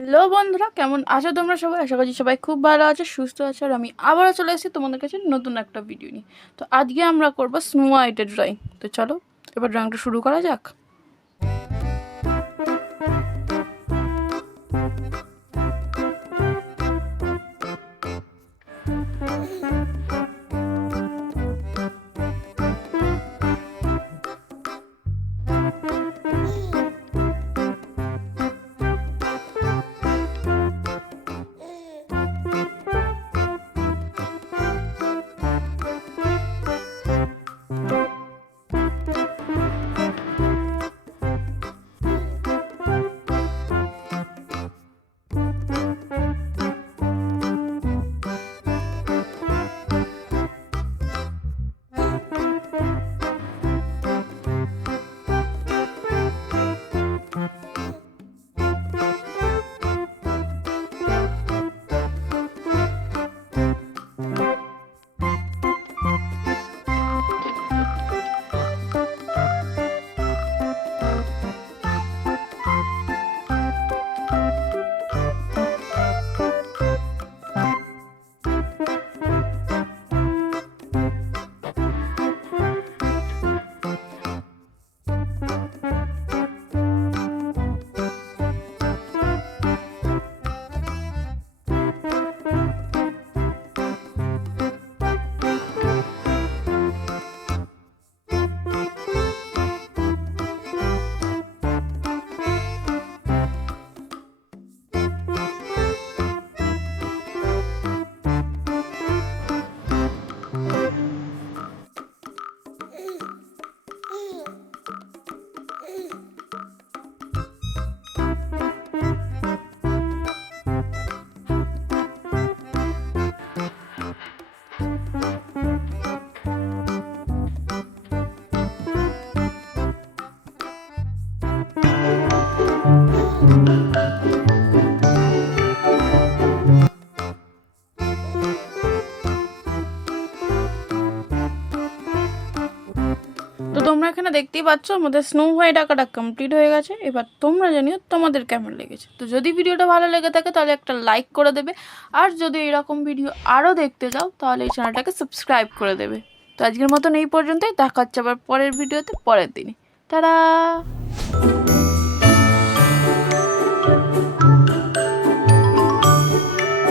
Hello বন্ধুরা, কেমন আছো তোমরা সবাই? আশা করছি সবাই খুব ভালো আছো, সুস্থ আছো। আর আমি আবারও চলে এসেছি তোমাদের কাছে নতুন একটা ভিডিও নিয়ে। তো আজকে আমরা করব স্নো হোয়াইটের ড্রয়িং। তো চলো এবার ড্রয়িংটা শুরু করা যাক। তো তোমরা এখানে দেখতেই পাচ্ছ আমাদের স্নো হোয়াইট আঁকাটা কমপ্লিট হয়ে গেছে। এবার তোমরা জানিও তোমাদের কেমন লেগেছে। তো যদি ভিডিওটা ভালো লেগে থাকে তাহলে একটা লাইক করে দেবে, আর যদি এরকম ভিডিও আরও দেখতে চাও তাহলে এই চ্যানেলটাকে সাবস্ক্রাইব করে দেবে। তো আজকের মতন এই পর্যন্তই, দেখা হচ্ছে আবার পরের ভিডিওতে পরের দিনে। টাটা।